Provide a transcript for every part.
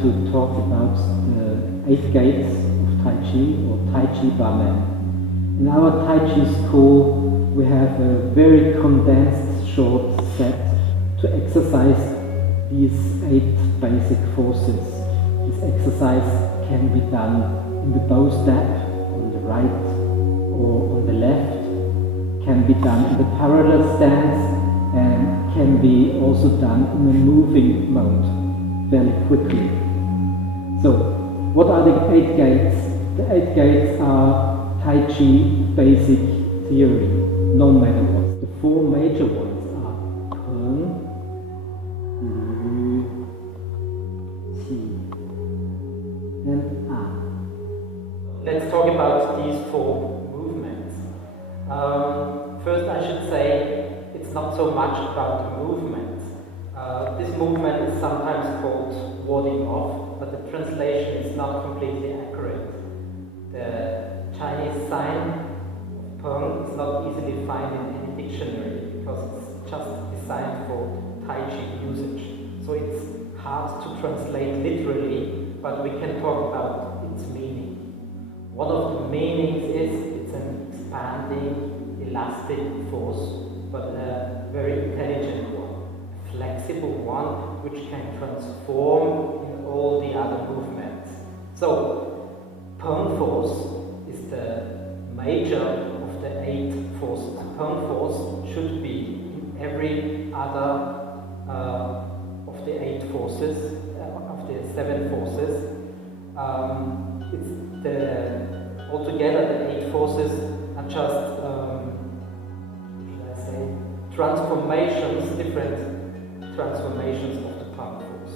to talk about the 8 gates of Tai Chi, or Tai Chi Barman. In our Tai Chi school, we have a very condensed short set to exercise these 8 basic forces. This exercise can be done in the bow step, on the right or on the left, can be done in the parallel stance, and can be also done in a moving mode very quickly. So, what are the 8 gates? The 8 gates are Tai Chi basic theory, no matter what. The 4 major ones are Peng, Lü, Qi, and A. Let's talk about these 4 movements. First, I should say it's not so much about the movement. This movement is sometimes called warding off, but the translation is not completely accurate. The Chinese sign of Peng is not easily found in any dictionary because it's just designed for Tai Chi usage. So it's hard to translate literally, but we can talk about its meaning. One of the meanings is it's an expanding, elastic force, but a very intelligent one, a flexible one which can transform in all the other movements. So, Peng force is the major of the 8 forces. Peng force should be in every other of the 8 forces, of the 7 forces. Altogether the 8 forces are just transformations, different transformations of the Peng force.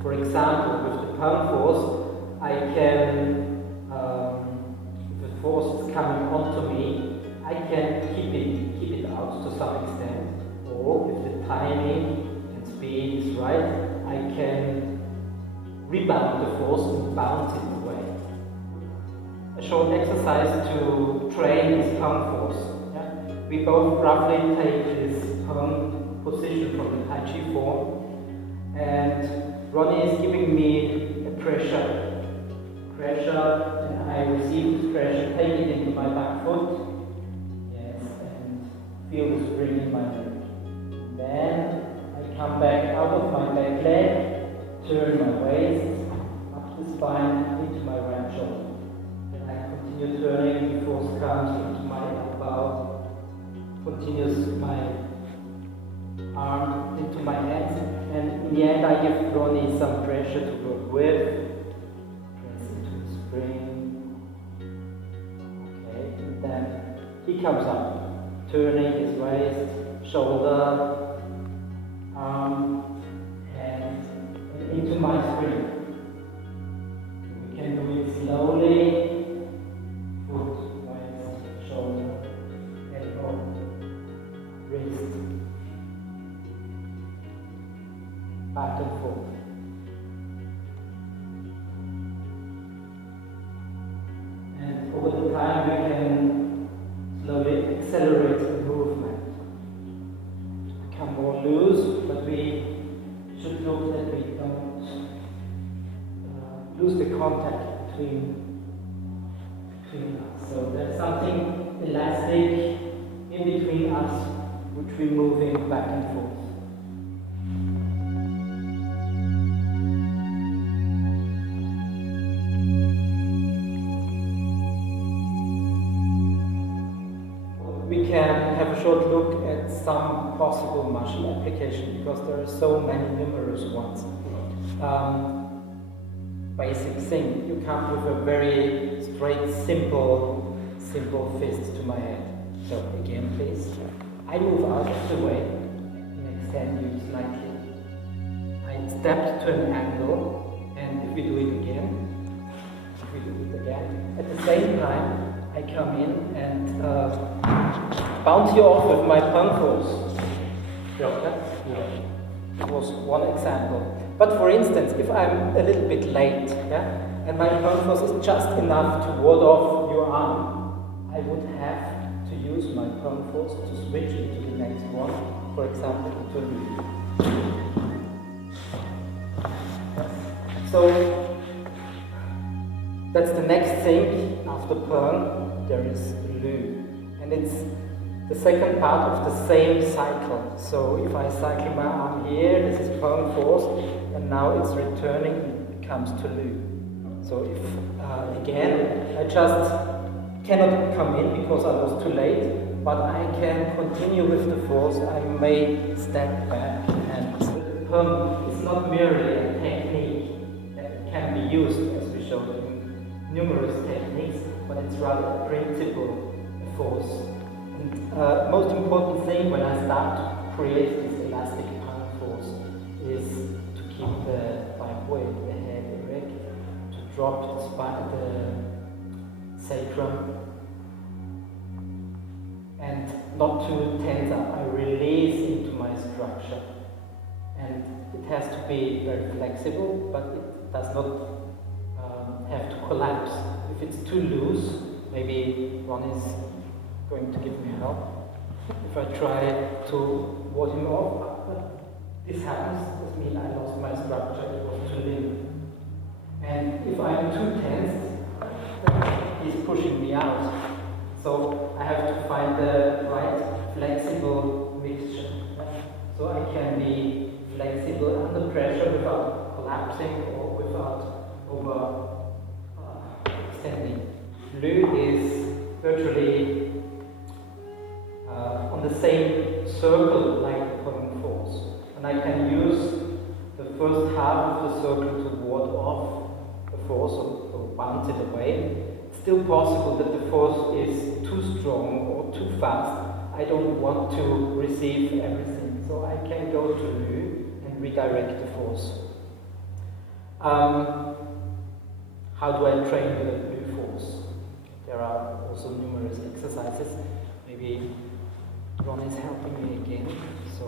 For example, with the Peng force, I can, if the force is coming onto me, I can keep it out to some extent, or if the timing and speed is right, I can rebound the force and bounce it away. A short exercise to train this Peng force. We both roughly take this Peng position from the Tai Chi form, and Ronnie is giving me a pressure, and I receive this pressure, take it into my back foot, yes, and feel the spring in my leg. Then I come back out of my back leg, turn my waist, up the spine, into my right shoulder. Then I continue turning, the force comes into my elbow, continues my arm into my hands, and in the end I give Ronnie some pressure to work with. Press into the spring. Okay, and then he comes up, turning his waist, shoulder, arm, and into my spring. We can do it slowly. Foot, waist, shoulder, elbow, wrist, back and forth. And over the time we can slowly accelerate the movement. Become more loose, but we should look that we don't lose the contact between us. So there's something elastic in between us, which we're moving back and forth. We can have a short look at some possible martial application because there are so many numerous ones. Basic thing, you come with a very straight, simple fist to my head. So again, please. I move out of the way and extend you slightly. I step to an angle, and if we do it again, at the same time, I come in and bounce you off with my Peng force. That was one example. But for instance, if I'm a little bit late, and my Peng force is just enough to ward off your arm, I would have to use my Peng force to switch into the next one, for example, to So that's the next thing after Peng, there is Lü. And it's the second part of the same cycle. So if I cycle my arm here, this is Peng force, and now it's returning and it comes to Lü. So if, again, I just cannot come in because I was too late, but I can continue with the force. I may step back, and the Peng is not merely a technique that can be used, as we showed in numerous techniques, but it's rather a principle, a force. And most important thing when I start to create this elastic Peng force is to keep the bike weight, the head erect, to drop the spine, the sacrum, and not to tense up. I release into my structure. And it has to be very flexible, but it does not have to collapse. If it's too loose, maybe one is going to give me help. If I try to ward him off, this happens, this means I lost my structure, it was too limp. And if I'm too tense, he's pushing me out. So I have to find the right flexible mixture. So I can be flexible under pressure without collapsing or without over extending. Lü is virtually on the same circle like the Peng force. And I can use the first half of the circle to ward off the force or bounce it away. It's still possible that the force is too strong or too fast. I don't want to receive everything. So I can go to Lü and redirect the force. How do I train the Lü force? There are also numerous exercises. Maybe Ron is helping me again. So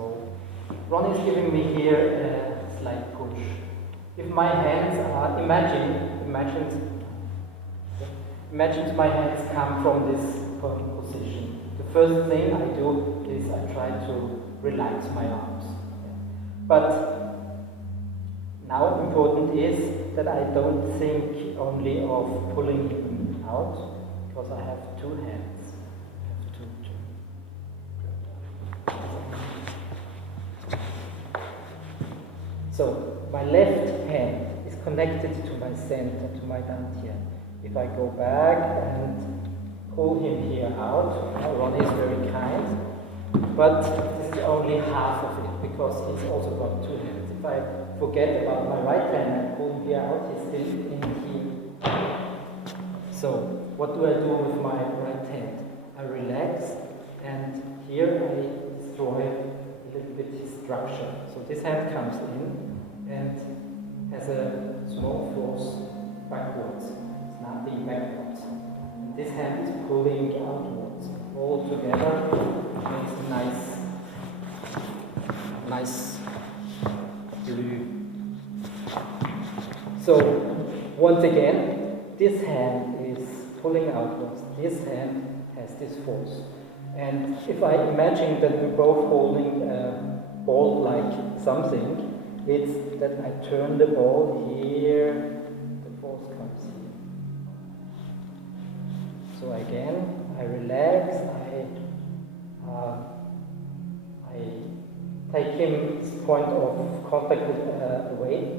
Ron is giving me here a slight push. If my hands are, imagine my hands come from this Peng position. The first thing I do is I try to relax my arms. But now important is that I don't think only of pulling him out, because I have two hands. So my left hand is connected to my center, to my dantian. If I go back and pull him here out, Ron is very kind, but this is only half of it, because he's also got two hands. If I forget about my right hand and pull him here out, he's still in here. So what do I do with my right hand? I relax, and here I destroy a little bit his structure. So this hand comes in and has a small force backwards. It's nothing backwards. And this hand is pulling outwards. All together makes a nice Lü. So once again, this hand is pulling outwards. This hand has this force. And if I imagine that we're both holding a ball like something, it's that I turn the ball here, the force comes here. So again, I relax, I take his point of contact away.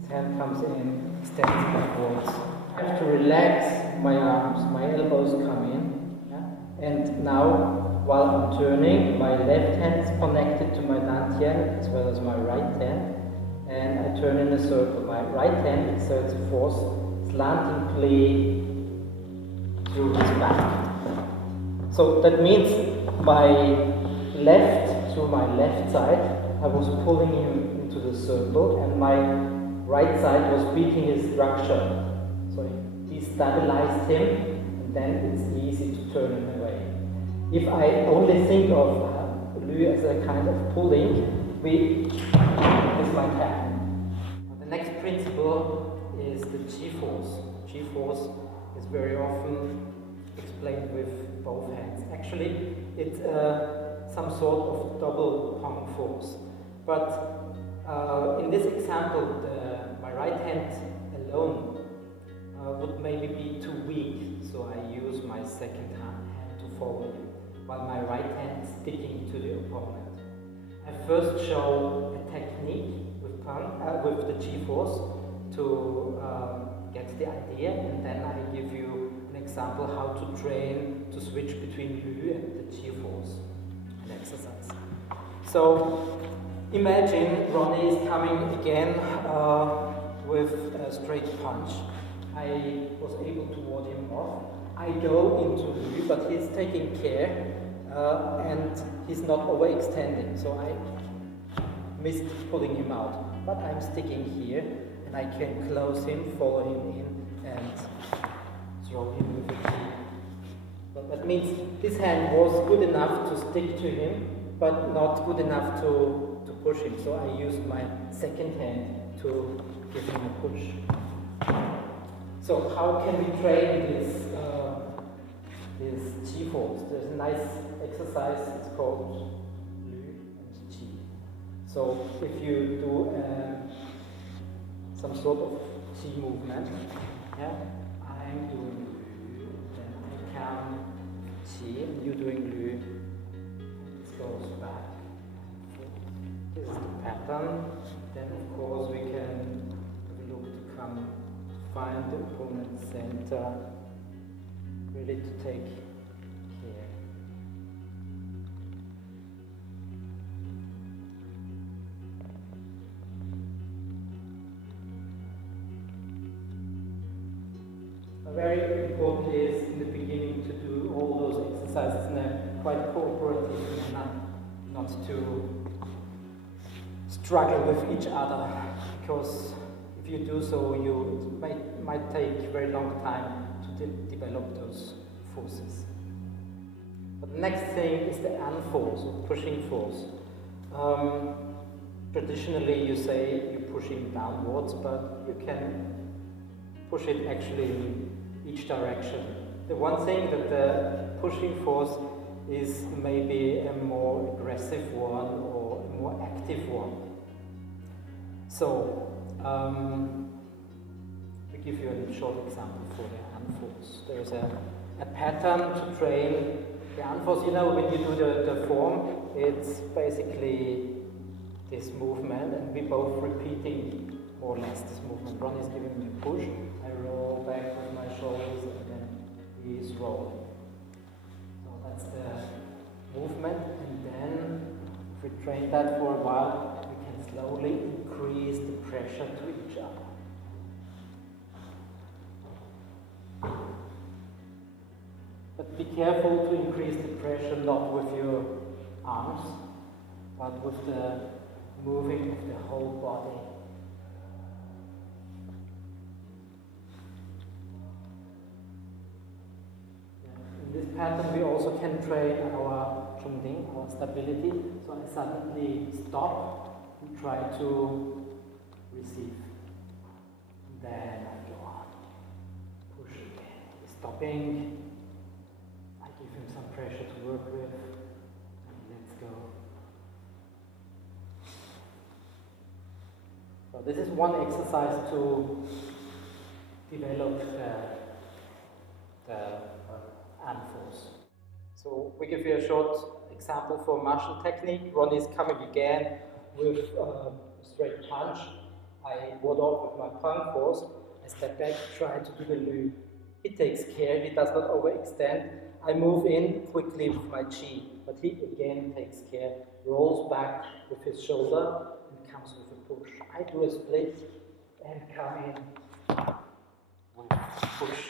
His hand comes in, extends backwards. I have to relax my arms, my elbows come in. Yeah? And now, while I'm turning, my left hand is connected to my dantian as well as my right hand, and I turn in a circle. My right hand exerts force slantingly through his back. So that means through my left side, I was pulling him into the circle, and my right side was beating his structure. So it destabilized him, and then it's easy to turn him away. If I only think of Lü as a kind of pulling, this might happen. The next principle is the G-force. G-force is very often explained with both hands. Actually, it's some sort of double Peng force. But in this example, my right hand alone would maybe be too weak, so I use my second hand to follow him, while my right hand is sticking to the opponent. I first show a technique with Peng, with the G-force to get the idea, and then I give you an example how to train to switch between Lü and the G-force, an exercise. So imagine Ronnie is coming again with a straight punch. I was able to ward him off. I go into Lü, but he's taking care and he's not overextending, so I missed pulling him out. But I'm sticking here and I can close him, follow him in and throw him with a key. But that means this hand was good enough to stick to him, but not good enough to push him. So I used my second hand to give him a push. So how can we train this G-force? There's a nice exercise, it's called Lü and G. So if you do some sort of G movement, yeah, I'm doing Lü, then I come G, and you're doing Lü, it goes back. This is the pattern. Then of course we can look to come find the opponent's center, really to take care. Very important is in the beginning to do all those exercises in a quite cooperative manner, not to struggle with each other, because if you do so, it might take a very long time to develop those forces. But the next thing is the An-force, or pushing force. Traditionally you say you're pushing downwards, but you can push it actually in each direction. The one thing that the pushing force is maybe a more aggressive one or a more active one. So, we give you a short example for the An-force. There's a pattern to train the An-force. You know, when you do the form, it's basically this movement, and we're both repeating more or less this movement. Ron is giving me a push, I roll back with my shoulders, and then he's rolling. So that's the movement, and then if we train that for a while, we can slowly increase the pressure to each other. But be careful to increase the pressure not with your arms, but with the moving of the whole body. In this pattern we also can train our Zhongding, our stability. So I suddenly stop and try to receive. Then I go on. Push again. Stopping. I give him some pressure to work with. And let's go. So this is one exercise to develop the An-force. So we give you a short example for martial technique. Ronnie is coming again with a straight punch. I ward off with my Peng force. I step back, try to do the Lü. He takes care, he does not overextend. I move in quickly with my Chi, but he again takes care, rolls back with his shoulder and comes with a push. I do a split and come in with push.